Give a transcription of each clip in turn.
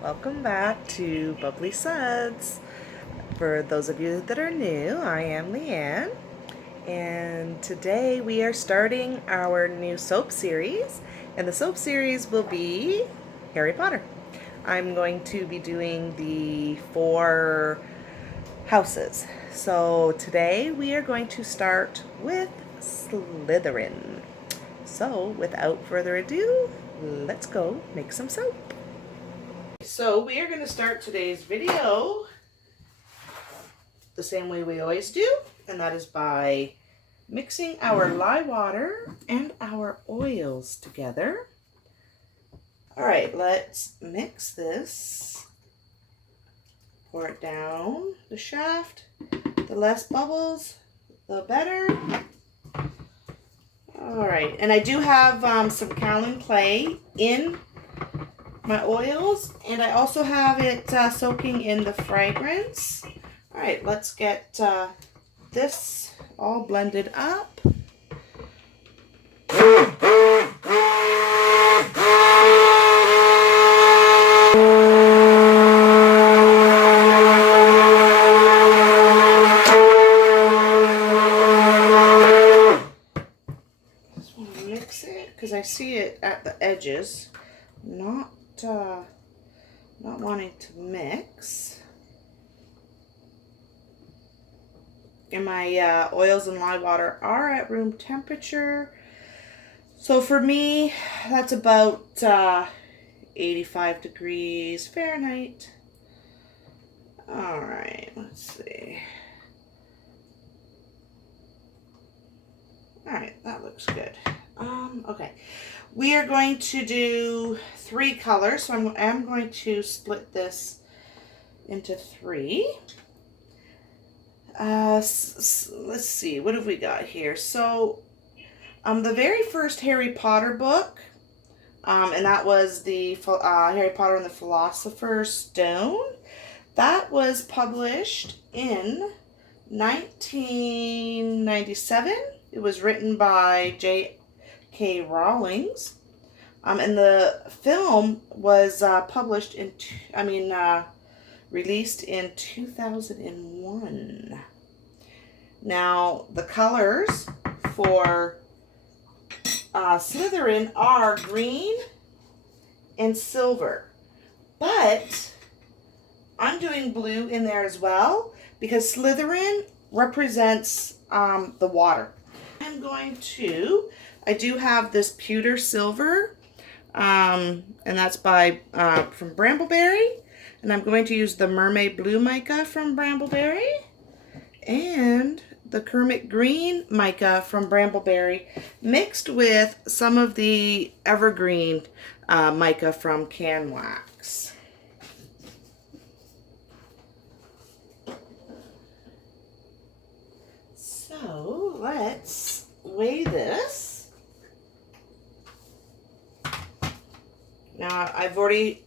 Welcome back to Bubbly Suds. For those of you that are new, I am Leanne, and today we are starting our new soap series, and the soap series will be Harry Potter. I'm going to be doing the 4 houses. So today we are going to start with Slytherin. So without further ado, let's go make some soap. So we are going to start today's video the same way we always do, and that is by mixing our lye water and our oils together. All right, let's mix this. Pour it down the shaft. The less bubbles, the better. All right, and I do have some kaolin clay in my oils, and I also have it soaking in the fragrance. All right, let's get this all blended up. Just want to mix it because I see it at the edges, not wanting to mix. And my oils and lye water are at room temperature. So for me, that's about 85 degrees Fahrenheit. All right, let's see. All right, that looks good. Okay, we are going to do 3 colors, so I'm going to split this into 3. Let's see, what have we got here? So, the very first Harry Potter book, and that was the Harry Potter and the Philosopher's Stone. That was published in 1997. It was written by J.K. Rowling, and the film was released in 2001. Now, the colors for Slytherin are green and silver, but I'm doing blue in there as well because Slytherin represents the water. I do have this pewter silver, and that's from Brambleberry, and I'm going to use the Mermaid Blue mica from Brambleberry and the Kermit Green mica from Brambleberry mixed with some of the Evergreen mica from Can Wax. So let's weigh this. Now I've already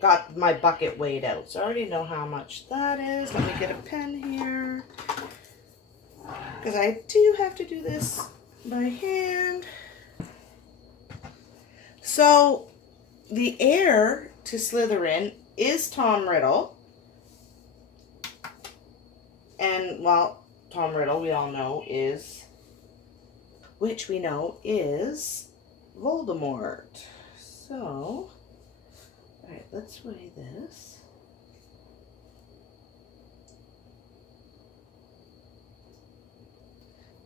got my bucket weighed out, so I already know how much that is. Let me get a pen here, because I do have to do this by hand. So the heir to Slytherin is Tom Riddle, and well, Tom Riddle we know is Voldemort. So, all right, let's weigh this.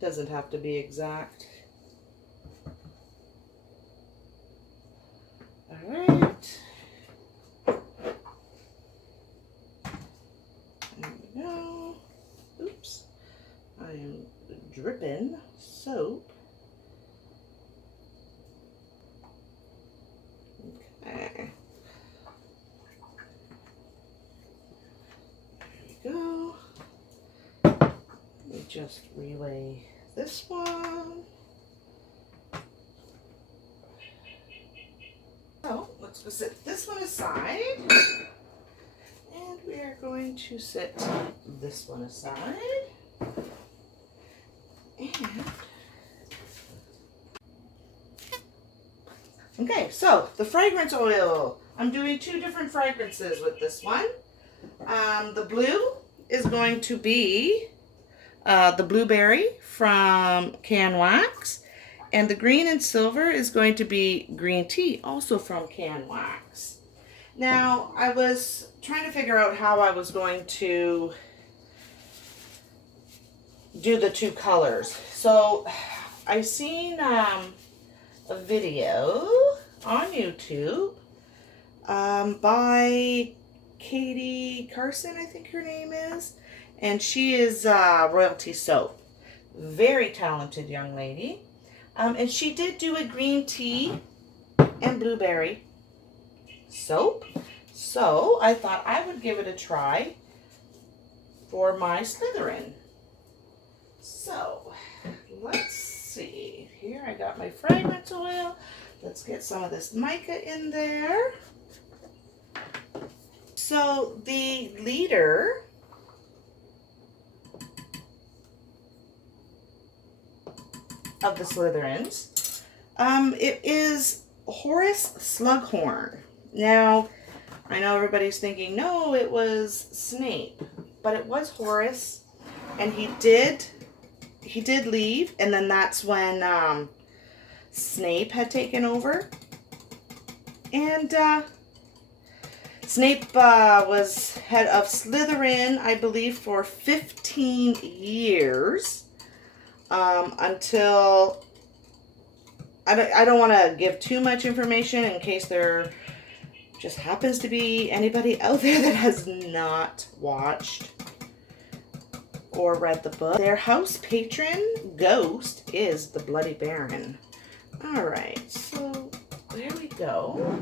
Doesn't have to be exact. All right. There we go. Oops. I am dripping soap. Okay. There we go. Let me just relay this one. So let's go set this one aside. And we are going to set this one aside. And okay, so the fragrance oil. I'm doing two different fragrances with this one. The blue is going to be the blueberry from Can Wax. And the green and silver is going to be green tea, also from Can Wax. Now, I was trying to figure out how I was going to do the two colors. So, I seen a video on YouTube by Katie Carson, I think her name is. And she is Royalty Soap. Very talented young lady. And she did do a green tea and blueberry soap. So I thought I would give it a try for my Slytherin. So let's see. Here I got my fragrance oil. Let's get some of this mica in there. So the leader of the Slytherins, it is Horace Slughorn. Now, I know everybody's thinking, no, it was Snape, but it was Horace, and he did leave, and then that's when Snape had taken over, and Snape was head of Slytherin, I believe, for 15 years. Until I don't want to give too much information in case there just happens to be anybody out there that has not watched or read the book. Their house patron ghost is the Bloody Baron. Alright, so there we go.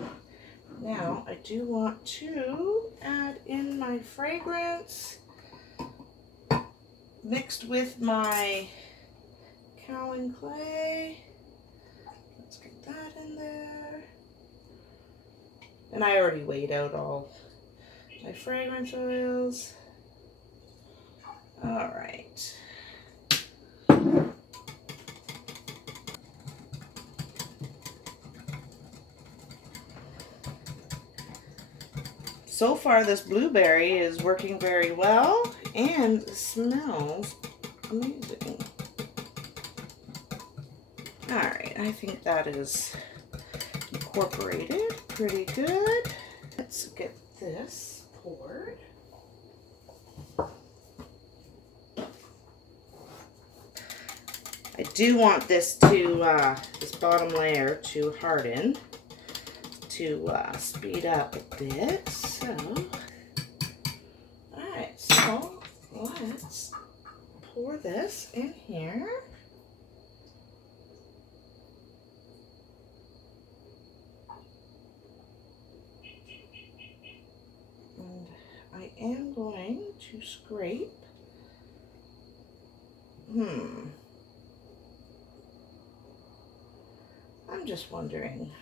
Now I do want to add in my fragrance mixed with my Cowan clay. Let's get that in there. And I already weighed out all my fragrance oils. All right. So far this blueberry is working very well and smells amazing. Alright, I think that is incorporated pretty good. Let's get this poured. I do want this to, this bottom layer to harden, to speed up a bit. So, alright, so let's pour this in here. I am going to scrape. I'm just wondering.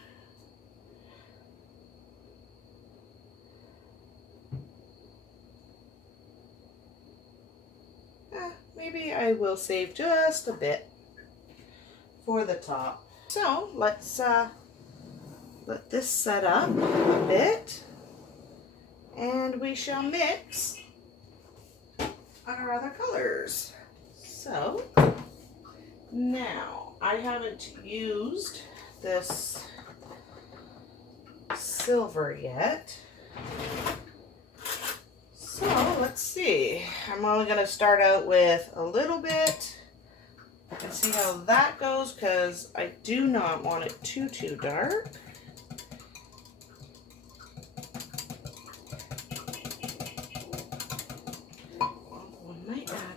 Maybe I will save just a bit for the top. So let's let this set up a bit. And we shall mix our other colors. So now I haven't used this silver yet. So let's see. I'm only going to start out with a little bit and see how that goes because I do not want it too dark.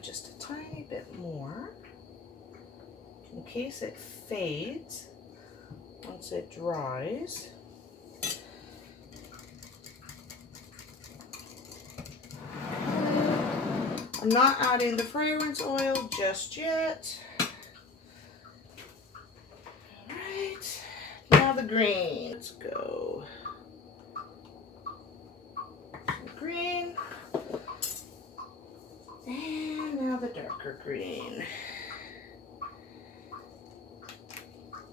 Just a tiny bit more in case it fades once it dries. I'm not adding the fragrance oil just yet. Alright, now the green. Let's go. Green. And now the darker green.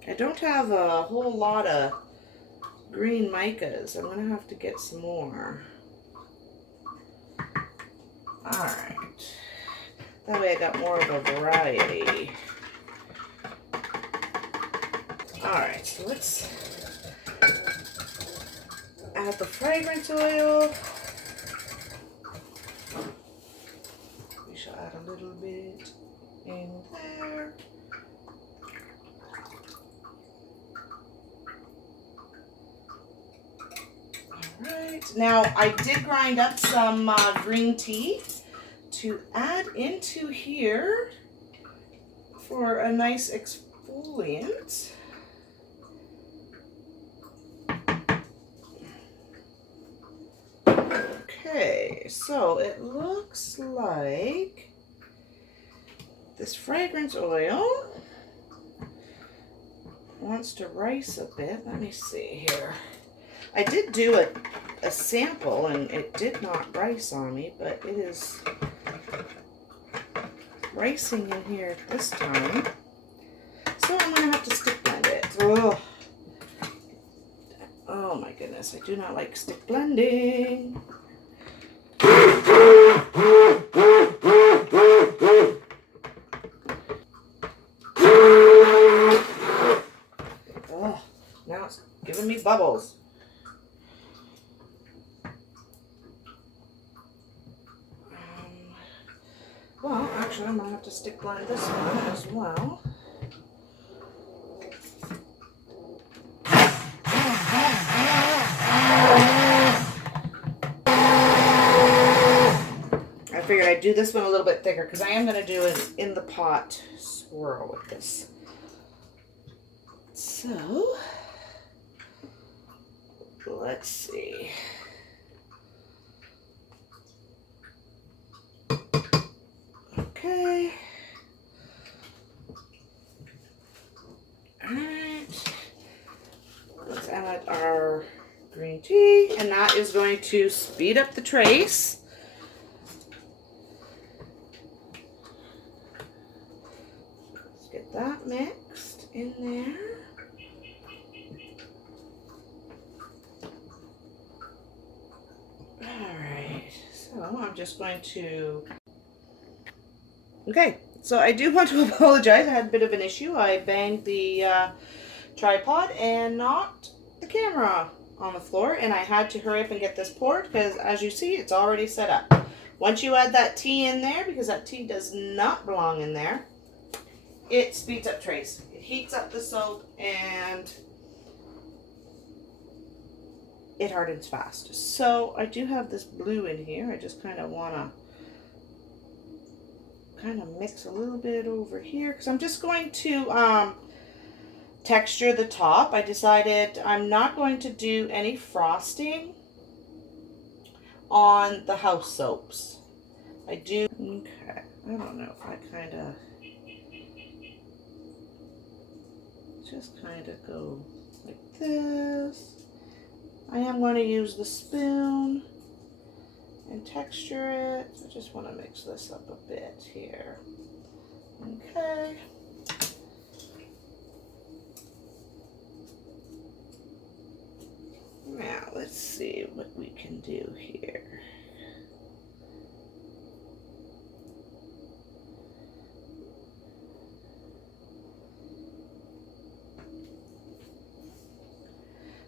I don't have a whole lot of green micas. I'm going to have to get some more. Alright. That way I got more of a variety. Alright, so let's add the fragrance oil. We shall add a little bit in there. Alright, now I did grind up some green tea to add into here for a nice exfoliant. Okay, so it looks like this fragrance oil wants to rise a bit. Let me see here. I did do a sample and it did not rise on me, but it is rising in here this time. So I'm going to have to stick blend it. Oh my goodness, I do not like stick blending. Oh, now it's giving me bubbles. Well, actually, I'm going to have to stick blend this one as well. I figured I'd do this one a little bit thicker because I am going to do an in the pot swirl with this. So, let's see. Okay. Alright. Let's add our green tea, and that is going to speed up the trace. Let's get that mixed in there. Alright, so I'm just going to... Okay, so I do want to apologize. I had a bit of an issue. I banged the tripod and knocked the camera on the floor, and I had to hurry up and get this poured because, as you see, it's already set up. Once you add that tea in there, because that tea does not belong in there, it speeds up trace. It heats up the soap and it hardens fast. So I do have this blue in here. I just kind of want to mix a little bit over here because I'm just going to texture the top. I decided I'm not going to do any frosting on the house soaps. I do, okay, I don't know if I just go like this. I am going to use the spoon and texture it. I just want to mix this up a bit here. Okay. Now let's see what we can do here.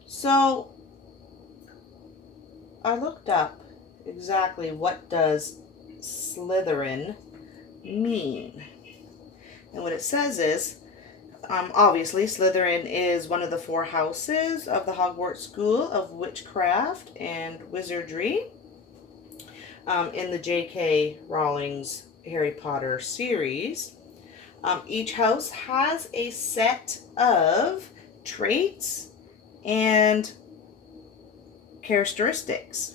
So I looked up exactly what does Slytherin mean. And what it says is, obviously Slytherin is one of the 4 houses of the Hogwarts School of Witchcraft and Wizardry in the J.K. Rowling's Harry Potter series. Each house has a set of traits and characteristics.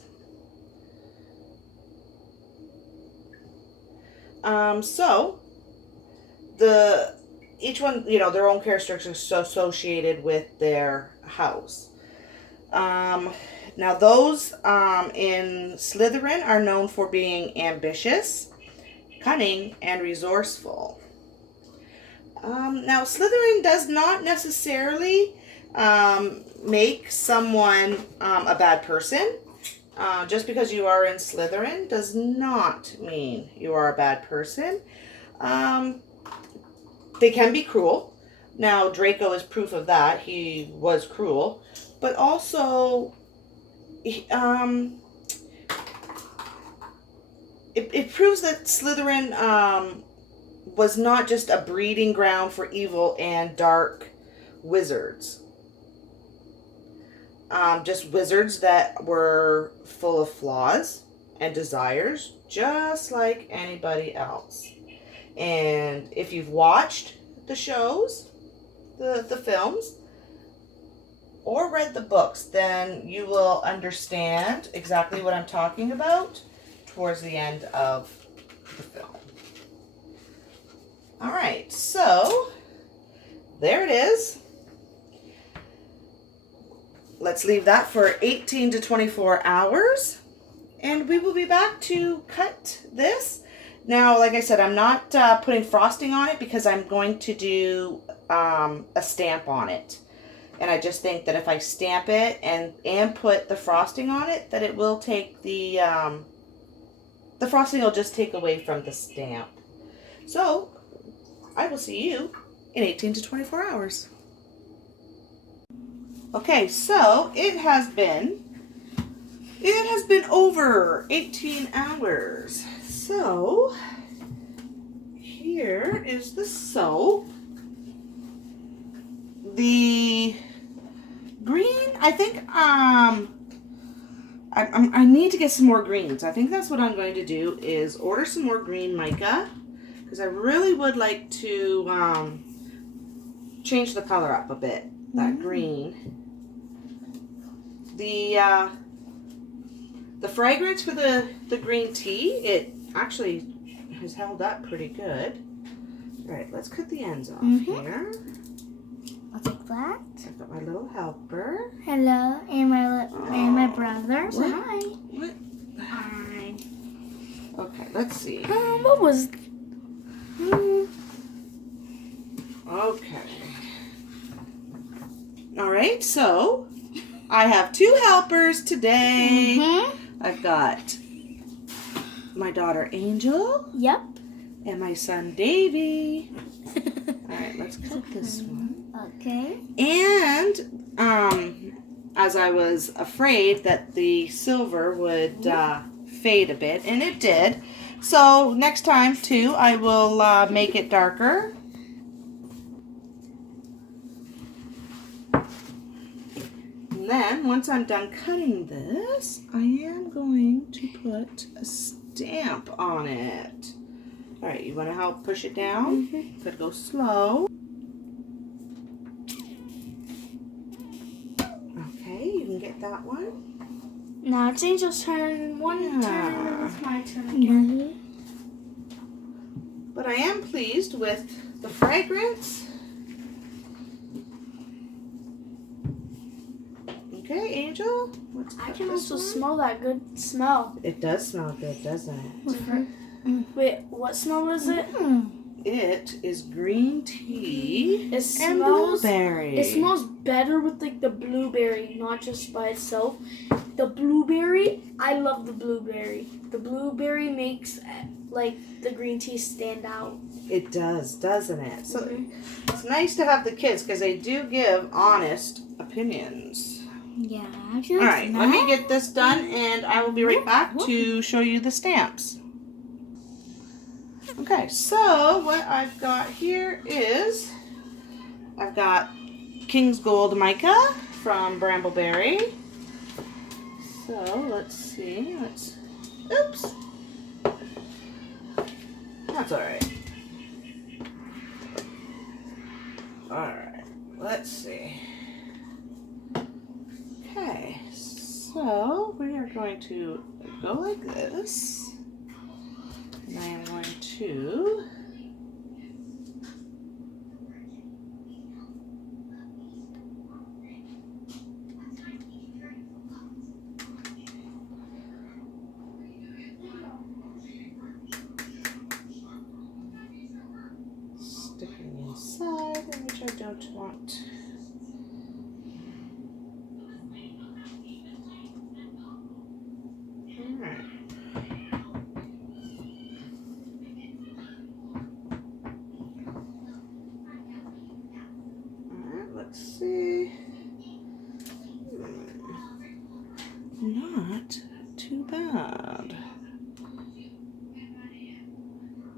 So each one, their own characteristics are associated with their house. Now those in Slytherin are known for being ambitious, cunning, and resourceful. Now Slytherin does not necessarily make someone a bad person. Just because you are in Slytherin does not mean you are a bad person. They can be cruel. Now, Draco is proof of that. He was cruel. But also, it proves that Slytherin was not just a breeding ground for evil and dark wizards. Just wizards that were full of flaws and desires, just like anybody else. And if you've watched the shows, the films, or read the books, then you will understand exactly what I'm talking about towards the end of the film. All right, so there it is. Let's leave that for 18 to 24 hours, and we will be back to cut this. Now, like I said, I'm not putting frosting on it because I'm going to do a stamp on it. And I just think that if I stamp it and put the frosting on it, that it will take the frosting will just take away from the stamp. So, I will see you in 18 to 24 hours. Okay, so it has been over 18 hours. So, here is the soap. The green, I think, I need to get some more greens. I think that's what I'm going to do, is order some more green mica, because I really would like to change the color up a bit, that green. The fragrance for the green tea, it actually has held up pretty good. All right, let's cut the ends off here. I'll take that. I've got my little helper. Hello, and my brother. What? So hi. What? Hi. Okay, let's see. What was? Okay. All right, so I have two helpers today. I've got my daughter Angel. Yep. And my son Davy. All right, let's cut this one. Okay. And as I was afraid that the silver would fade a bit, and it did. So next time too, I will make it darker. And then once I'm done cutting this, I am going to put a stamp on it. All right, you want to help push it down? Gotta go slow. Okay, you can get that one. Now it's Angel's turn. One turn, and then it's my turn again. But I am pleased with the fragrance. Okay, Angel. Let's I cut can this also one. smell that good smell. It does smell good, doesn't it? Wait, what smell is it? It is green tea It and smells. blueberry. It smells better with like the blueberry, not just by itself. The blueberry, I love the blueberry. The blueberry makes like the green tea stand out. It does, doesn't it? So it's nice to have the kids because they do give honest opinions. Yeah. All right, let me get this done and I will be right back to show you the stamps. Okay, so what I've got here is I've got King's Gold Mica from Brambleberry. So let's see. Oops. That's all right. All right, let's see. Okay, so we are going to go like this. And I am going to sticking inside, which I don't want. Let's see. Not too bad.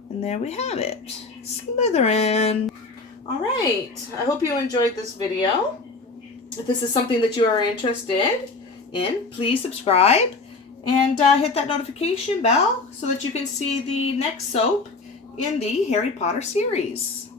And there we have it. Slytherin. All right. I hope you enjoyed this video. If this is something that you are interested in, please subscribe and hit that notification bell so that you can see the next soap in the Harry Potter series.